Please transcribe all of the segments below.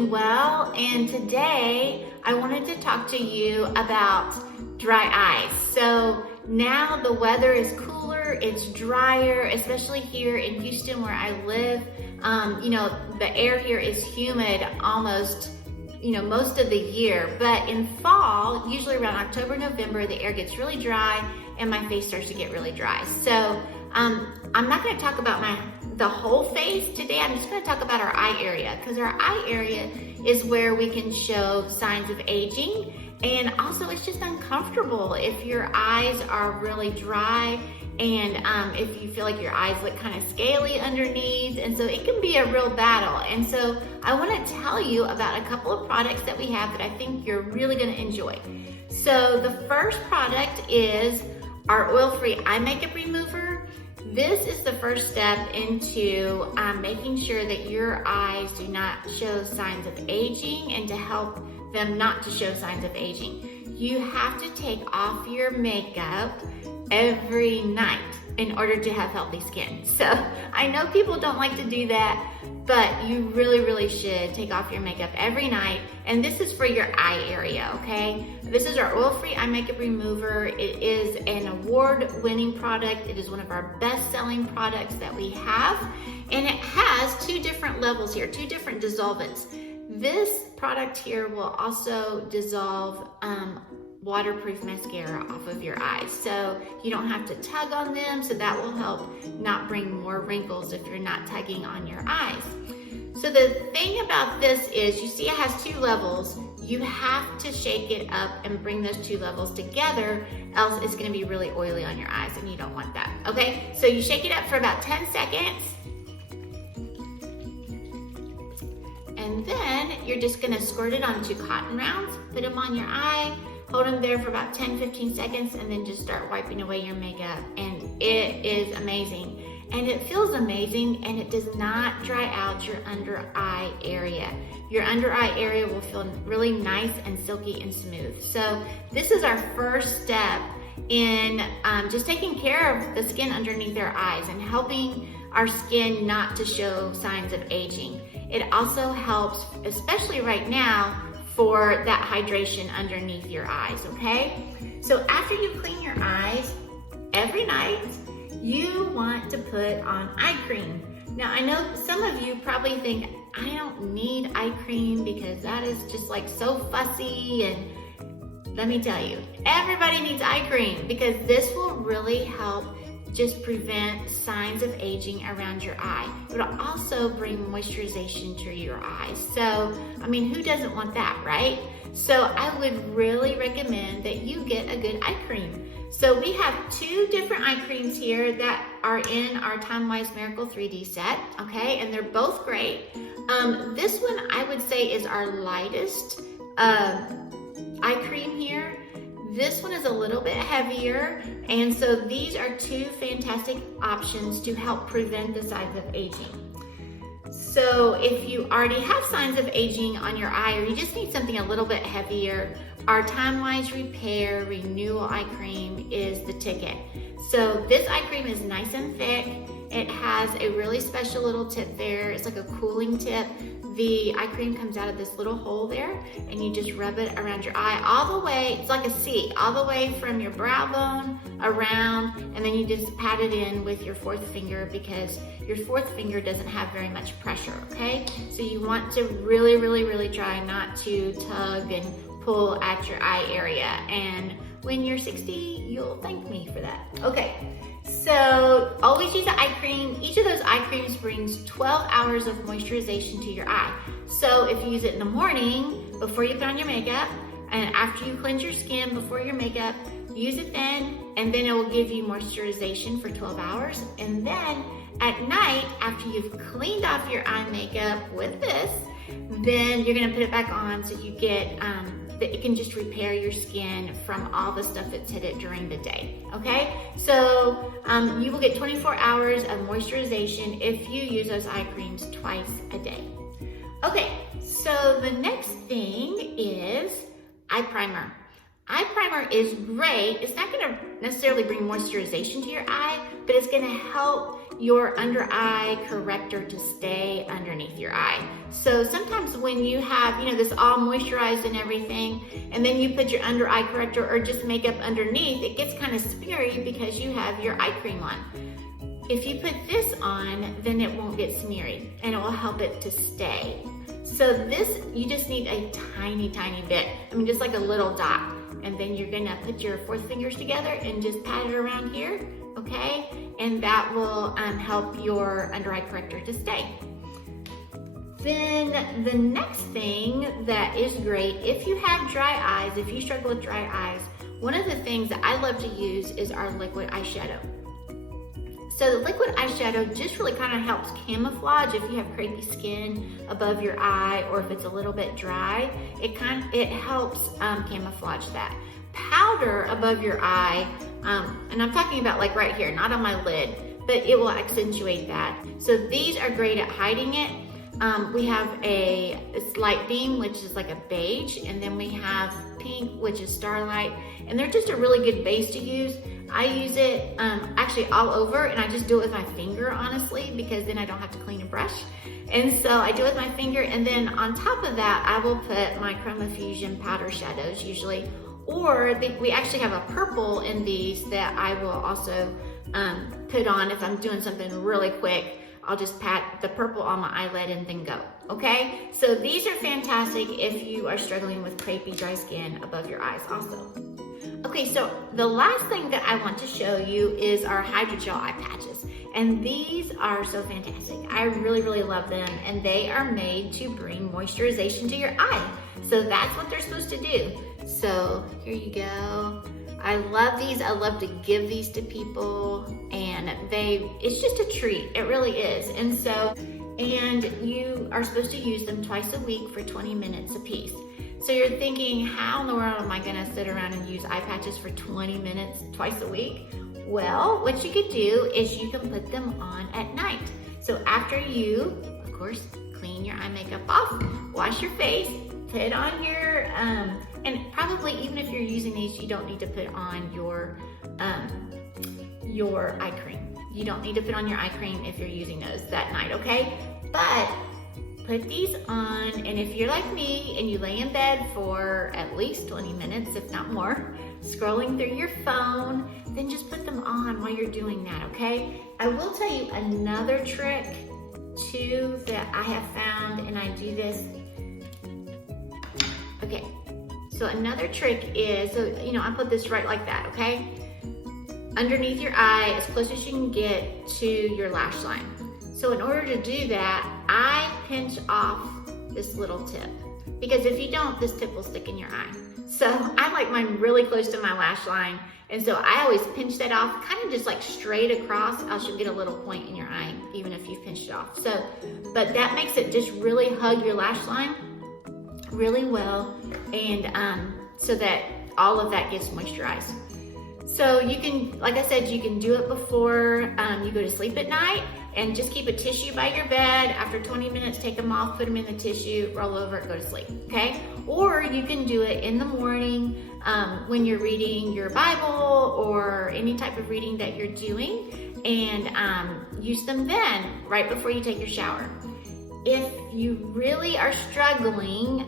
doing well, and today I wanted to talk to you about dry eyes. So now the weather is cooler, it's drier, especially here in Houston where I live. The air here is humid almost, most of the year, but in fall, usually around October, November, the air gets really dry and my face starts to get really dry. So I'm not going to talk about the whole face today. I'm just going to talk about our eye area, because our eye area is where we can show signs of aging. And also it's just uncomfortable if your eyes are really dry and if you feel like your eyes look kind of scaly underneath. And so it can be a real battle. And so I want to tell you about a couple of products that we have that I think you're really going to enjoy. So the first product is our oil-free eye makeup remover. This is the first step into making sure that your eyes do not show signs of aging, and to help them not to show signs of aging. You have to take off your makeup every night in order to have healthy skin. So I know people don't like to do that, but you really should take off your makeup every night. And this is for your eye area, okay? This is our oil-free eye makeup remover. It is an award-winning product. It is one of our best-selling products that we have. And it has two different levels here, two different dissolvents. This product here will also dissolve waterproof mascara off of your eyes, so you don't have to tug on them, so that will help not bring more wrinkles if you're not tugging on your eyes. So the thing about this is, you see it has two levels. You have to shake it up and bring those two levels together, else it's going to be really oily on your eyes, and you don't want that. Okay, so you shake it up for about 10 seconds. And then you're just gonna squirt it onto cotton rounds, put them on your eye, hold them there for about 10-15 seconds, and then just start wiping away your makeup. And it is amazing. And it feels amazing, and it does not dry out your under eye area. Your under eye area will feel really nice and silky and smooth. So this is our first step in just taking care of the skin underneath our eyes and helping our skin not to show signs of aging. It also helps, especially right now, for that hydration underneath your eyes, okay? So after you clean your eyes every night, you want to put on eye cream. Now I know some of you probably think, I don't need eye cream because that is just like so fussy, and let me tell you, everybody needs eye cream, because this will really help just prevent signs of aging around your eye. It'll also bring moisturization to your eyes. So, who doesn't want that, right? So I would really recommend that you get a good eye cream. So we have two different eye creams here that are in our Time-Wise Miracle 3D set, okay? And they're both great. This one I would say is our lightest eye cream here. This one is a little bit heavier, and so these are two fantastic options to help prevent the signs of aging. So if you already have signs of aging on your eye, or you just need something a little bit heavier, our Time-Wise Repair Renewal Eye Cream is the ticket. So this eye cream is nice and thick. It has a really special little tip there. It's like a cooling tip. The eye cream comes out of this little hole there, and you just rub it around your eye all the way. It's like a C, all the way from your brow bone around, and then you just pat it in with your fourth finger, because your fourth finger doesn't have very much pressure, okay? So you want to really try not to tug and pull at your eye area. And when you're 60, you'll thank me for that. Okay. So always use the eye cream. Each of those eye creams brings 12 hours of moisturization to your eye. So if you use it in the morning before you put on your makeup, and after you cleanse your skin before your makeup, use it then, and then it will give you moisturization for 12 hours. And then at night, after you've cleaned off your eye makeup with this, then you're gonna put it back on, so you get that it can just repair your skin from all the stuff that's hit it during the day, okay? So you will get 24 hours of moisturization if you use those eye creams twice a day. Okay, so the next thing is eye primer. Eye primer is great. It's not gonna necessarily bring moisturization to your eye, but it's gonna help your under eye corrector to stay underneath your eye. So sometimes when you have, this all moisturized and everything, and then you put your under eye corrector or just makeup underneath, it gets kind of smeary because you have your eye cream on. If you put this on, then it won't get smeary and it will help it to stay. So this, you just need a tiny, tiny bit. Just like a little dot. And then you're gonna put your 4th fingers together and just pat it around here, okay? And that will help your under eye corrector to stay. Then the next thing that is great, if you have dry eyes, if you struggle with dry eyes, one of the things that I love to use is our liquid eyeshadow. So the liquid eyeshadow just really kind of helps camouflage if you have crepey skin above your eye, or if it's a little bit dry, it helps camouflage that. Powder above your eye, and I'm talking about like right here, not on my lid, but it will accentuate that. So these are great at hiding it. We have a light beam, which is like a beige, and then we have pink, which is starlight, and they're just a really good base to use. I use it actually all over, and I just do it with my finger, honestly, because then I don't have to clean a brush. And so I do it with my finger, and then on top of that, I will put my Chroma Fusion powder shadows usually, or we actually have a purple in these that I will also put on if I'm doing something really quick. I'll just pat the purple on my eyelid and then go, okay? So these are fantastic if you are struggling with crepey dry skin above your eyes also. Okay, so the last thing that I want to show you is our Hydrogel Eye Patches. And these are so fantastic. I really, really love them, and they are made to bring moisturization to your eye. So that's what they're supposed to do. So here you go. I love these. I love to give these to people, and it's just a treat. It really is. And you are supposed to use them twice a week for 20 minutes a piece. So you're thinking, how in the world am I gonna sit around and use eye patches for 20 minutes twice a week? Well, what you could do is you can put them on at night. So after you, of course, clean your eye makeup off, wash your face, put on your, and probably even if you're using these, you don't need to put on your eye cream. You don't need to put on your eye cream if you're using those that night, okay? But put these on, and if you're like me and you lay in bed for at least 20 minutes, if not more, scrolling through your phone, then just put them on while you're doing that, okay? I will tell you another trick too that I have found, and I do this. Okay, so another trick is, I put this right like that, okay? Underneath your eye, as close as you can get to your lash line. So in order to do that, I pinch off this little tip, because if you don't, this tip will stick in your eye. So I like mine really close to my lash line, and so I always pinch that off, kind of just like straight across, else you'll get a little point in your eye, even if you've pinched it off. So, but that makes it just really hug your lash line really well, and so that all of that gets moisturized. So you can, like I said, you can do it before you go to sleep at night, and just keep a tissue by your bed. After 20 minutes, take them off, put them in the tissue, roll over it, go to sleep, okay? Or you can do it in the morning when you're reading your Bible or any type of reading that you're doing, and use them then, right before you take your shower. If you really are struggling,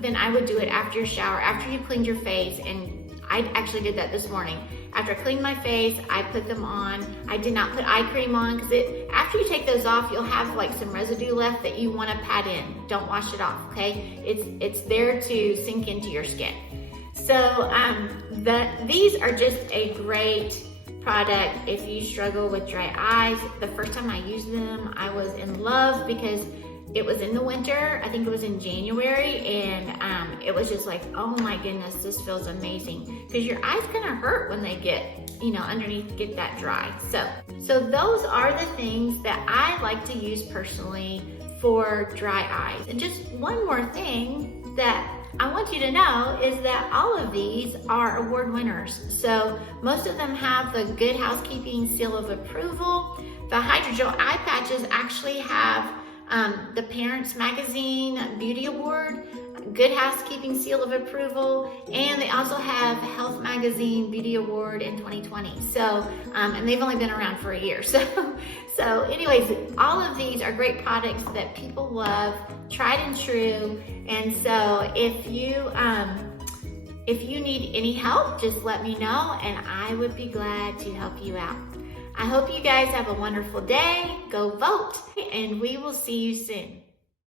then I would do it after your shower, after you've cleaned your face, and I actually did that this morning. After I cleaned my face, I put them on. I did not put eye cream on, because after you take those off, you'll have like some residue left that you want to pat in. Don't wash it off, okay? It's there to sink into your skin. So these are just a great product if you struggle with dry eyes. The first time I used them, I was in love because it was in the winter. I think it was in January, and it was just like, oh my goodness, this feels amazing. Because your eyes kind of hurt when they get, underneath, get that dry. So those are the things that I like to use personally for dry eyes. And just one more thing that I want you to know is that all of these are award winners. So most of them have the Good Housekeeping seal of approval. The Hydrogel Eye Patches actually have the Parents Magazine Beauty Award. Good Housekeeping Seal of Approval, and they also have Health Magazine Beauty Award in 2020. So, and they've only been around for a year. So anyways, all of these are great products that people love, tried and true. And so if you need any help, just let me know and I would be glad to help you out. I hope you guys have a wonderful day. Go vote, and we will see you soon.